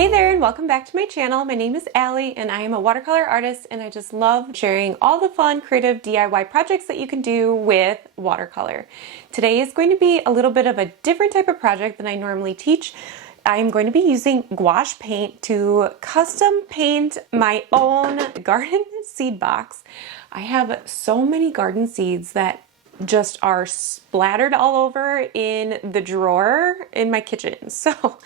Hey there and welcome back to my channel. My name is Allie and I am a watercolor artist and I just love sharing all the fun creative DIY projects that you can do with watercolor. Today is going to be a little bit of a different type of project than I normally teach. I'm going to be using gouache paint to custom paint my own garden seed box. I have so many garden seeds that just are splattered all over in the drawer in my kitchen. So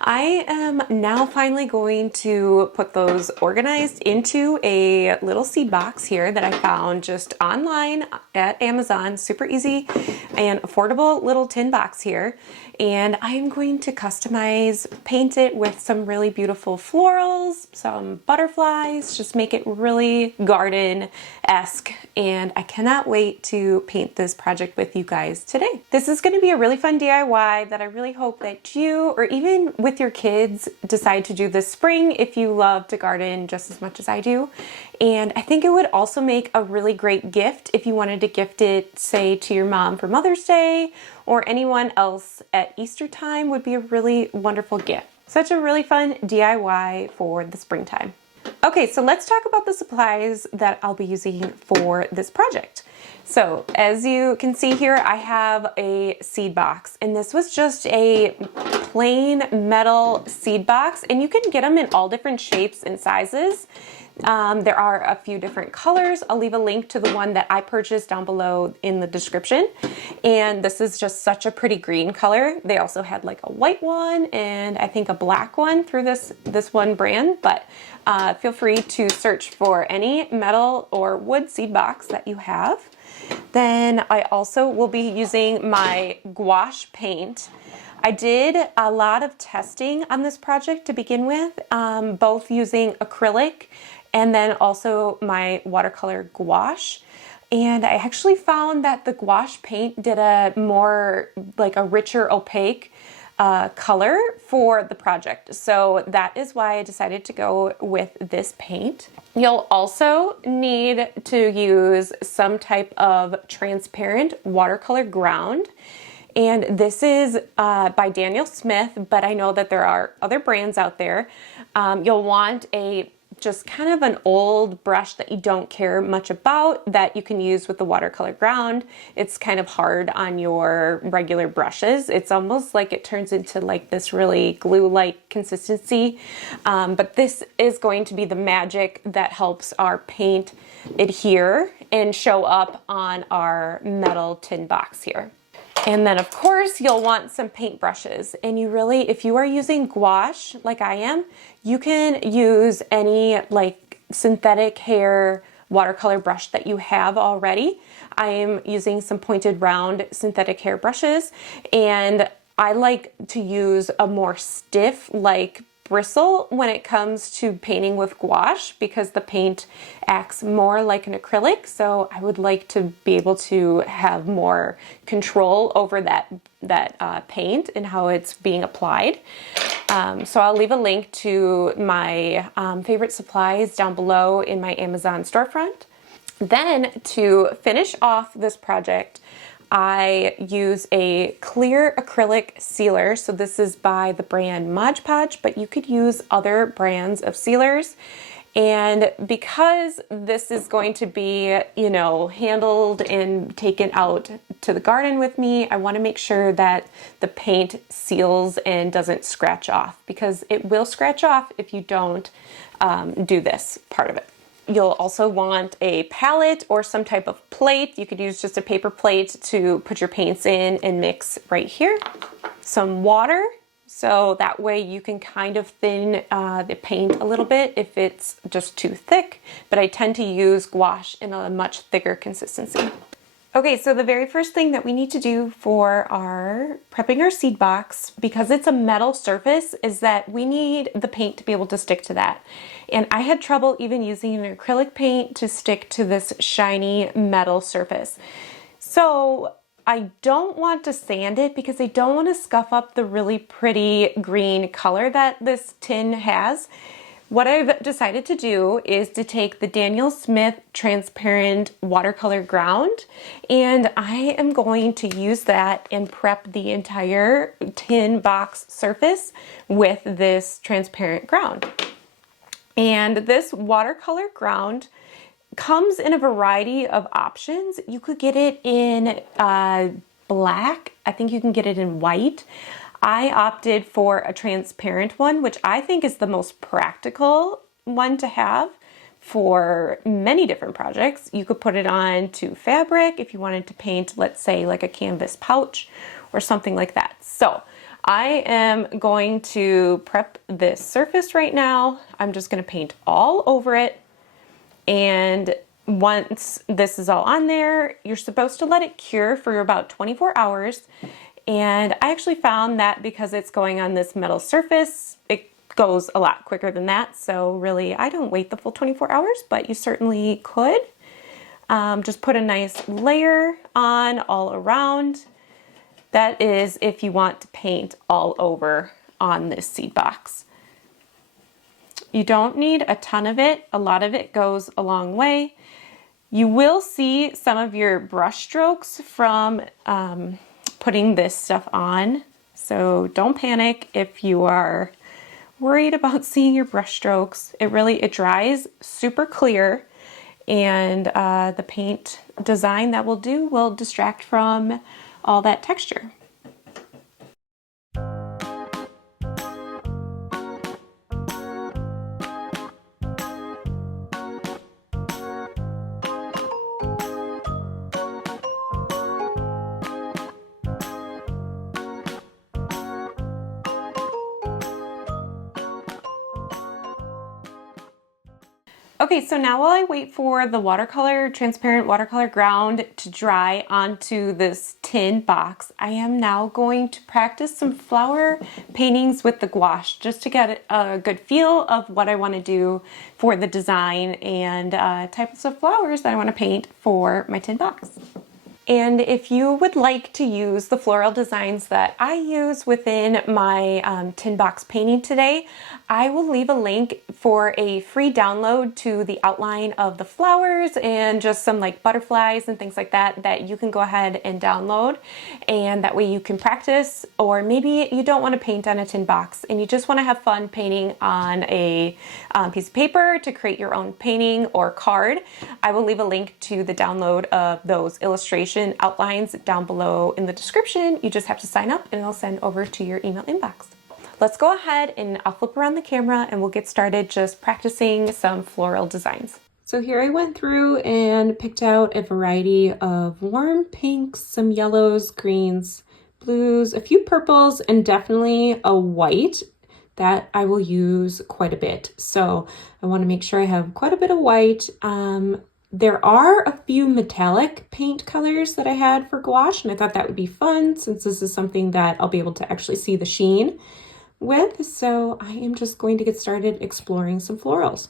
I am now finally going to put those organized into a little seed box here that I found just online at Amazon. Super easy and affordable little tin box here. And I'm going to customize, paint it with some really beautiful florals, some butterflies, just make it really garden-esque. And I cannot wait to paint this project with you guys today. This is going to be a really fun DIY that I really hope that you, or even with your kids, decide to do this spring if you love to garden just as much as I do. And I think it would also make a really great gift if you wanted to gift it, say, to your mom for Mother's Day, or anyone else at Easter time would be a really wonderful gift. Such a really fun DIY for the springtime. Okay, so let's talk about the supplies that I'll be using for this project. So as you can see here, I have a seed box, and this was just a plain metal seed box, and you can get them in all different shapes and sizes. There are a few different colors. I'll leave a link to the one that I purchased down below in the description. And this is just such a pretty green color. They also had like a white one and I think a black one through this one brand, but feel free to search for any metal or wood seed box that you have. Then I also will be using my gouache paint. I did a lot of testing on this project to begin with, both using acrylic and then also my watercolor gouache. And I actually found that the gouache paint did a more, like a richer opaque color for the project. So that is why I decided to go with this paint. You'll also need to use some type of transparent watercolor ground. And this is by Daniel Smith, but I know that there are other brands out there. You'll want just kind of an old brush that you don't care much about that you can use with the watercolor ground. It's kind of hard on your regular brushes. It's almost like it turns into like this really glue-like consistency. But this is going to be the magic that helps our paint adhere and show up on our metal tin box here. And then of course you'll want some paint brushes, and you really, if you are using gouache like I am, you can use any like synthetic hair watercolor brush that you have already. I am using some pointed round synthetic hair brushes, and I like to use a more stiff like bristle when it comes to painting with gouache because the paint acts more like an acrylic. So I would like to be able to have more control over that paint and how it's being applied. So I'll leave a link to my favorite supplies down below in my Amazon storefront. Then to finish off this project, I use a clear acrylic sealer. So this is by the brand Mod Podge, but you could use other brands of sealers. And because this is going to be, you know, handled and taken out to the garden with me, I want to make sure that the paint seals and doesn't scratch off, because it will scratch off if you don't do this part of it. You'll also want a palette or some type of plate. You could use just a paper plate to put your paints in and mix right here. Some water, so that way you can kind of thin the paint a little bit if it's just too thick, but I tend to use gouache in a much thicker consistency. Okay, so the very first thing that we need to do for prepping our seed box, because it's a metal surface, is that we need the paint to be able to stick to that. And I had trouble even using an acrylic paint to stick to this shiny metal surface. So I don't want to sand it because I don't want to scuff up the really pretty green color that this tin has. What I've decided to do is to take the Daniel Smith transparent watercolor ground, and I am going to use that and prep the entire tin box surface with this transparent ground. And this watercolor ground comes in a variety of options. You could get it in black. I think you can get it in white. I opted for a transparent one, which I think is the most practical one to have for many different projects. You could put it on to fabric if you wanted to paint, let's say, like a canvas pouch or something like that. So I am going to prep this surface right now. I'm just going to paint all over it. And once this is all on there, you're supposed to let it cure for about 24 hours. And I actually found that because it's going on this metal surface, it goes a lot quicker than that. So really, I don't wait the full 24 hours, but you certainly could. Just put a nice layer on all around. That is if you want to paint all over on this seed box. You don't need a ton of it. A lot of it goes a long way. You will see some of your brush strokes from putting this stuff on. So don't panic if you are worried about seeing your brush strokes. It dries super clear, and the paint design that we'll do will distract from all that texture. Okay, so now while I wait for the transparent watercolor ground to dry onto this tin box, I am now going to practice some flower paintings with the gouache just to get a good feel of what I want to do for the design and types of flowers that I want to paint for my tin box. And if you would like to use the floral designs that I use within my tin box painting today, I will leave a link for a free download to the outline of the flowers and just some like butterflies and things like that that you can go ahead and download, and that way you can practice. Or maybe you don't want to paint on a tin box and you just want to have fun painting on a piece of paper to create your own painting or card. I will leave a link to the download of those illustration outlines down below in the description. You just have to sign up and it'll send over to your email inbox. Let's go ahead and I'll flip around the camera and we'll get started just practicing some floral designs. So here I went through and picked out a variety of warm pinks, some yellows, greens, blues, a few purples, and definitely a white that I will use quite a bit. So I want to make sure I have quite a bit of white. There are a few metallic paint colors that I had for gouache, and I thought that would be fun since this is something that I'll be able to actually see the sheen with. So I am just going to get started exploring some florals.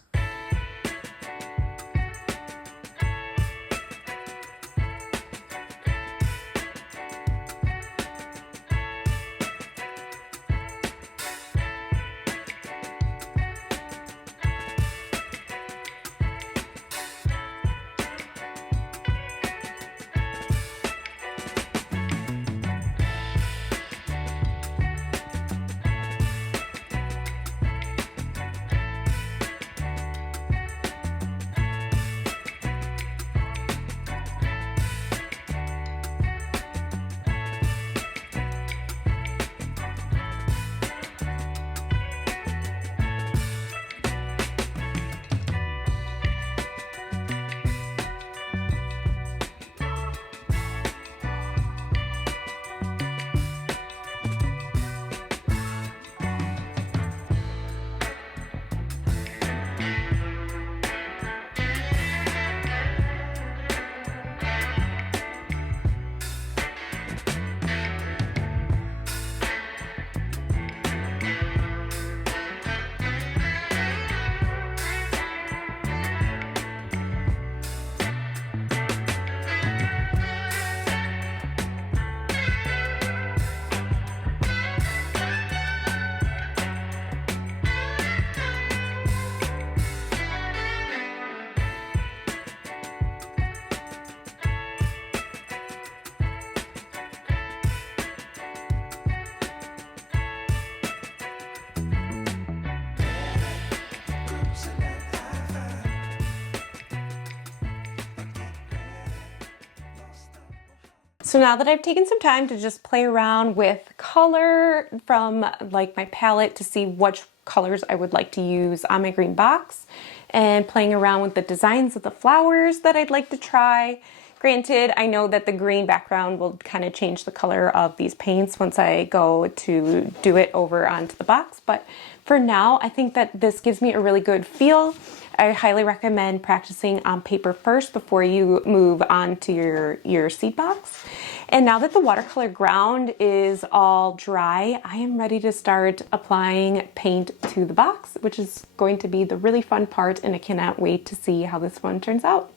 So now that I've taken some time to just play around with color from like my palette to see which colors I would like to use on my green box, and playing around with the designs of the flowers that I'd like to try. Granted, I know that the green background will kind of change the color of these paints once I go to do it over onto the box, but for now, I think that this gives me a really good feel. I highly recommend practicing on paper first before you move on to your seed box. And now that the watercolor ground is all dry, I am ready to start applying paint to the box, which is going to be the really fun part, and I cannot wait to see how this one turns out.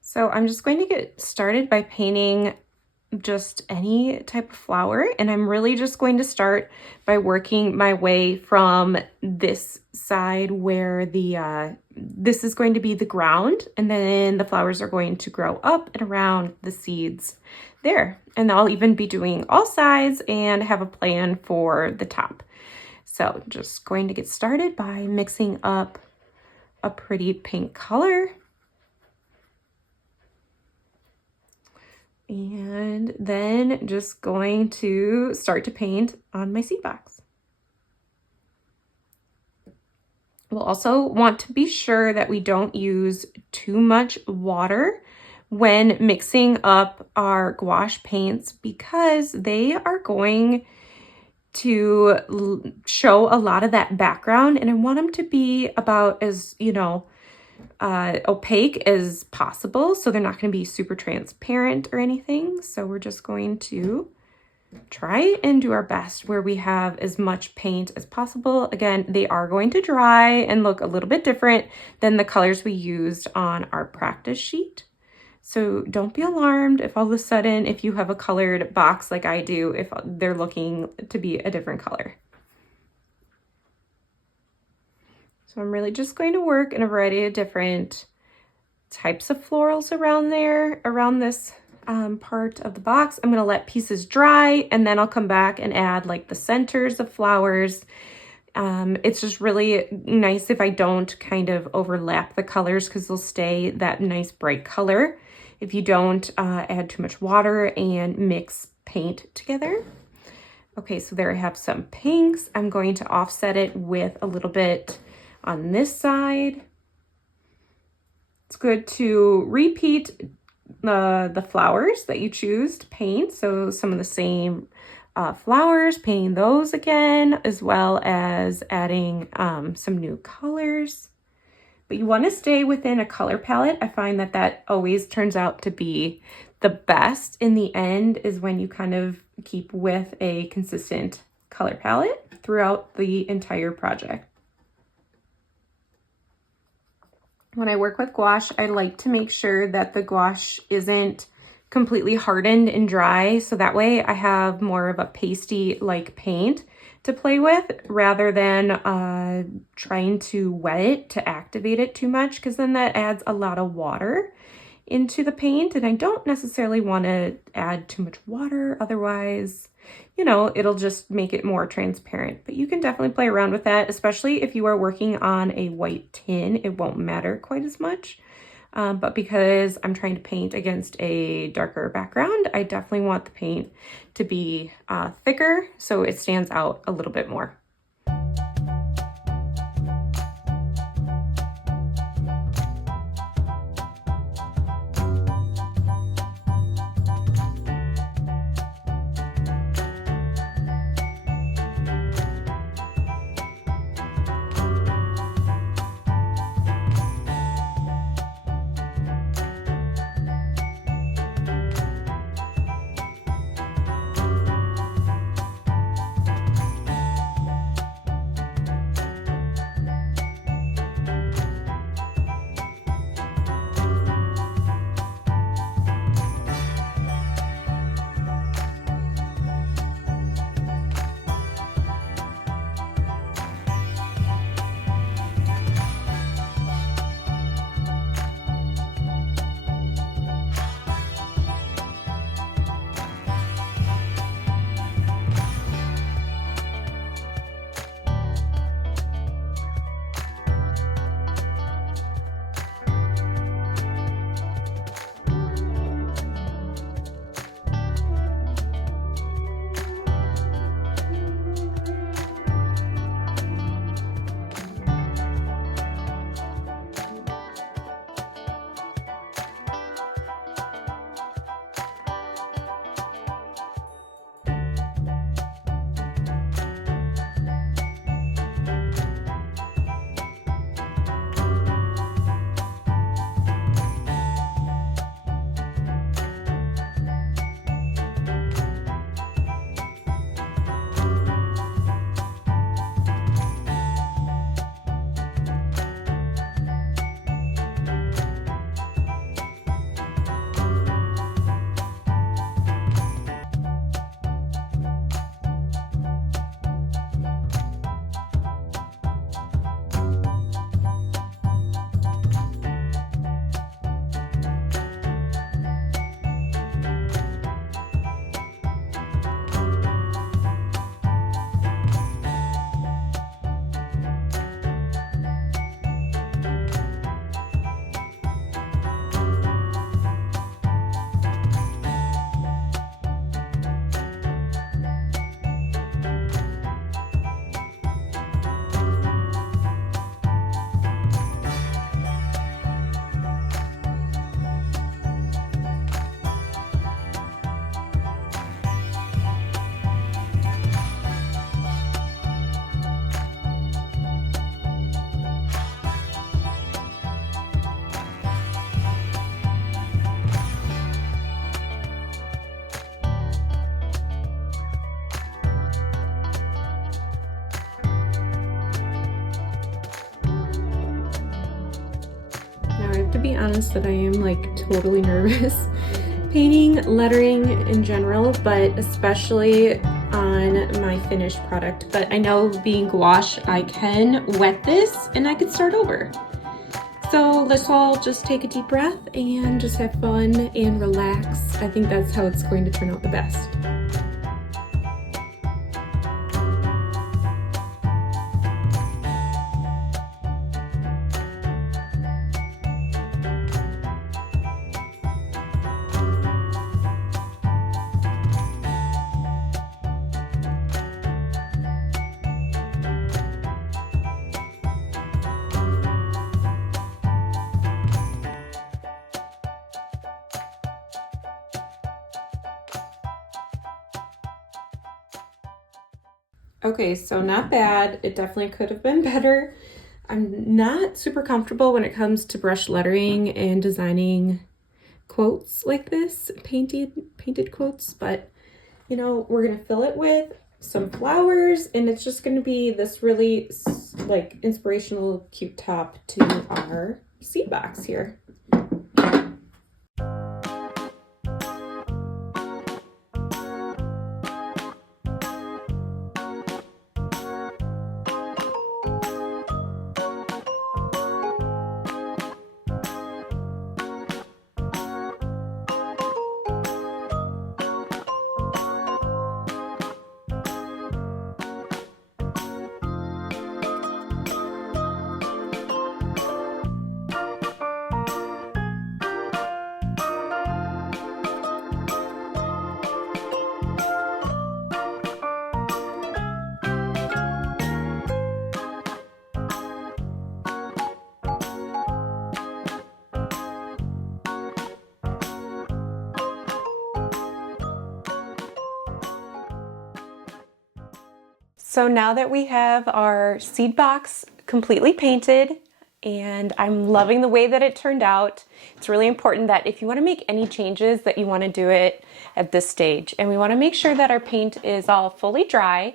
So I'm just going to get started by painting just any type of flower, and I'm really just going to start by working my way from this side where the this is going to be the ground, and then the flowers are going to grow up and around the seeds there. And I'll even be doing all sides and have a plan for the top. So just going to get started by mixing up a pretty pink color. And then just going to start to paint on my seed box. We'll also want to be sure that we don't use too much water when mixing up our gouache paints, because they are going to show a lot of that background, and I want them to be about as, opaque as possible, so they're not going to be super transparent or anything. So we're just going to try and do our best where we have as much paint as possible. Again, they are going to dry and look a little bit different than the colors we used on our practice sheet. So don't be alarmed if all of a sudden, if you have a colored box like I do, if they're looking to be a different color. So I'm really just going to work in a variety of different types of florals around this part of the box. I'm going to let pieces dry, and then I'll come back and add like the centers of flowers. It's just really nice if I don't kind of overlap the colors, because they'll stay that nice bright color if you don't add too much water and mix paint together. Okay, so there I have some pinks. I'm going to offset it with a little bit on this side. It's good to repeat the flowers that you choose to paint. So some of the same flowers, painting those again, as well as adding some new colors. But you want to stay within a color palette. I find that always turns out to be the best in the end, is when you kind of keep with a consistent color palette throughout the entire project. When I work with gouache, I like to make sure that the gouache isn't completely hardened and dry, so that way I have more of a pasty-like paint to play with, rather than trying to wet it to activate it too much, because then that adds a lot of water into the paint, and I don't necessarily want to add too much water, otherwise, it'll just make it more transparent. But you can definitely play around with that, especially if you are working on a white tin. It won't matter quite as much. But because I'm trying to paint against a darker background, I definitely want the paint to be thicker so it stands out a little bit more. honest that I am like totally nervous painting lettering in general, but especially on my finished product. But I know being gouache, I can wet this and I could start over. So let's all just take a deep breath and just have fun and relax. I think that's how it's going to turn out the best. Okay, so not bad. It definitely could have been better. I'm not super comfortable when it comes to brush lettering and designing quotes like this, painted quotes, but you know, we're gonna fill it with some flowers and it's just gonna be this really like inspirational cute top to our seed box here. So now that we have our seed box completely painted and I'm loving the way that it turned out, it's really important that if you want to make any changes that you want to do it at this stage. And we want to make sure that our paint is all fully dry.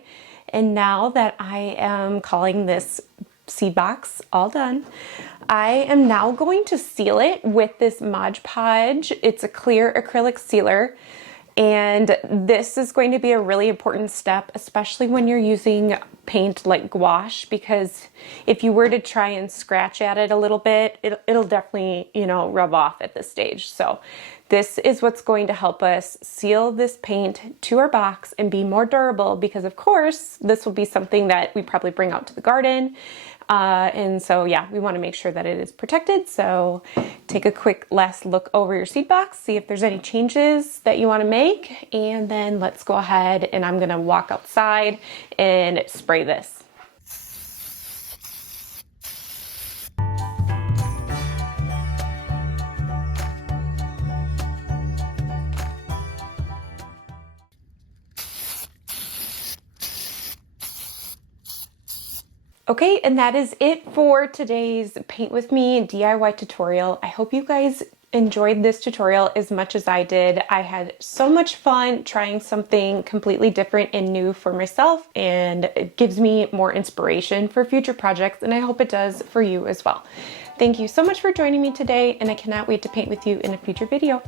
And now that I am calling this seed box all done, I am now going to seal it with this Mod Podge. It's a clear acrylic sealer. And this is going to be a really important step, especially when you're using paint like gouache, because if you were to try and scratch at it a little bit, it'll definitely, you know, rub off at this stage. So this is what's going to help us seal this paint to our box and be more durable, because of course, this will be something that we probably bring out to the garden. And so, yeah, we want to make sure that it is protected. So take a quick last look over your seed box, see if there's any changes that you want to make, and then let's go ahead and I'm going to walk outside and spray this. Okay, and that is it for today's Paint With Me DIY tutorial. I hope you guys enjoyed this tutorial as much as I did. I had so much fun trying something completely different and new for myself, and it gives me more inspiration for future projects, and I hope it does for you as well. Thank you so much for joining me today, and I cannot wait to paint with you in a future video.